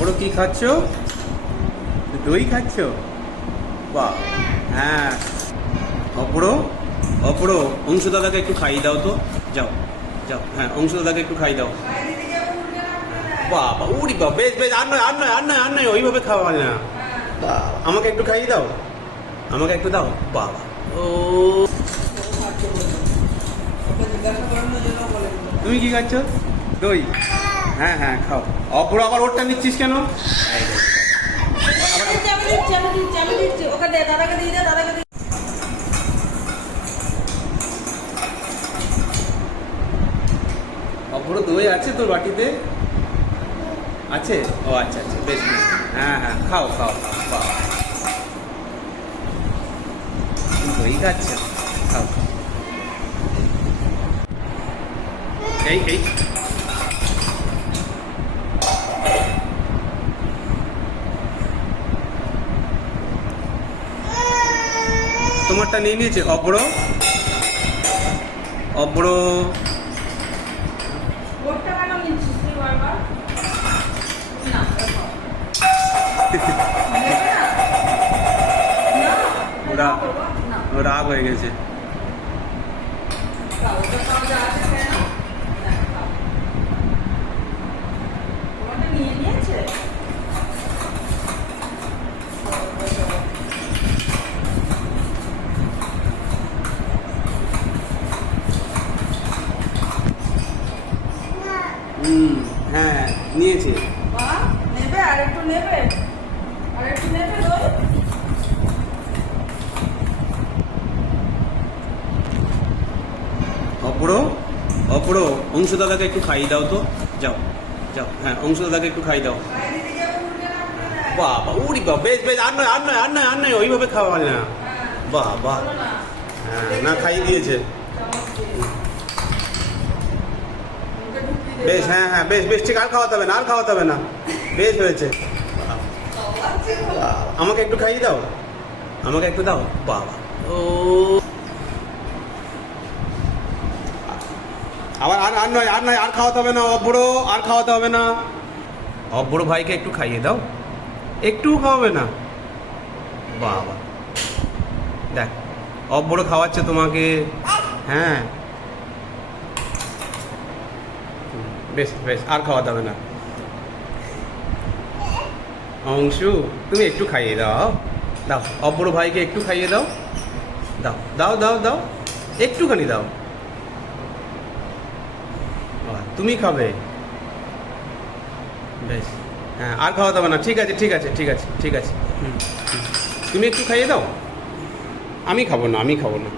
অপরো কি খাচ্ছ? দই খাচ্ছ? বাহ। হ্যাঁ। অপরো অপরো অংশ দাদাকে একটু খাইয়ে দাও তো। যাও যাও। হ্যাঁ অংশ দাদাকে একটু খাইয়ে দাও। বাবা, উড়ি বাবা, বেশ বেশ, আর নয় আর নয় আর নয় আর নয়, ওইভাবে খাওয়া হয় না। আমাকে একটু খাইয়ে দাও। আমাকে একটু দাও। বাবা ও। তুমি কি খাচ্ছ? দই। হ্যাঁ হ্যাঁ খাও। অপরো আবার ওরটা নিচ্ছিস কেন? অপরো দই আছে তোর বাটিতে? আছে? ও আচ্ছা আচ্ছা বেশ হ্যাঁ হ্যাঁ খাও খাও খাও। দই খাচ্ছে? খাও। এই এই। তোমারটা নিয়ে নিয়েছে অব্র অব্র রাগ হয়ে গেছে খাও, ওটা খাও, যা আছে খেয়ে নাও। হ্যাঁ, খাও। তোমারটা নিয়ে নিয়েছে? হুম হ্যাঁ নিয়েছে। নেবে? আর একটু নেবে? আর একটু নেবে অপরো অপরো অংশ দাদাকে একটু খাইয়ে দাও তো। যাও যাও হ্যাঁ অংশ দাদাকে একটু খাইয়ে দাও। বাবা উড়ি বাবা বেশ বেশ আর নয় আর নয় আর নয় আর নয় ওইভাবে খাওয়া হয় না। বাহ বাহ হ্যাঁ না খাইয়ে দিয়েছে। বেশ হ্যাঁ হ্যাঁ বেশ বেশ, ঠিক, আর খাওয়াতে হবে না, আর খাওয়াতে হবে না। বেশ হয়েছে। আমাকে একটু খাইয়ে দাও। আমাকে একটু দাও। বাবা। ও। আবার আর আর নয় আর নয়, আর খাওয়াতে হবে না অব্বড় আর খাওয়াতে হবে না। অব্বড় ভাইকে একটু খাইয়ে দাও। একটু খাওয়াবে না। বাবা। দেখ অব্বড় খাওয়াচ্ছে তোমাকে। হ্যাঁ। বেশ বেশ, আর খাওয়া হবে না। অংশু, তুমি একটু খাইয়ে দাও। দাও, অপর ভাইকে একটু খাইয়ে দাও। দাও দাও দাও দাও, একটুখানি দাও। তুমি খাবে। বেশ হ্যাঁ আর খাওয়া হবে না। ঠিক আছে ঠিক আছে ঠিক আছে ঠিক আছে। তুমি একটু খাইয়ে দাও। আমি খাব না, আমি খাব না।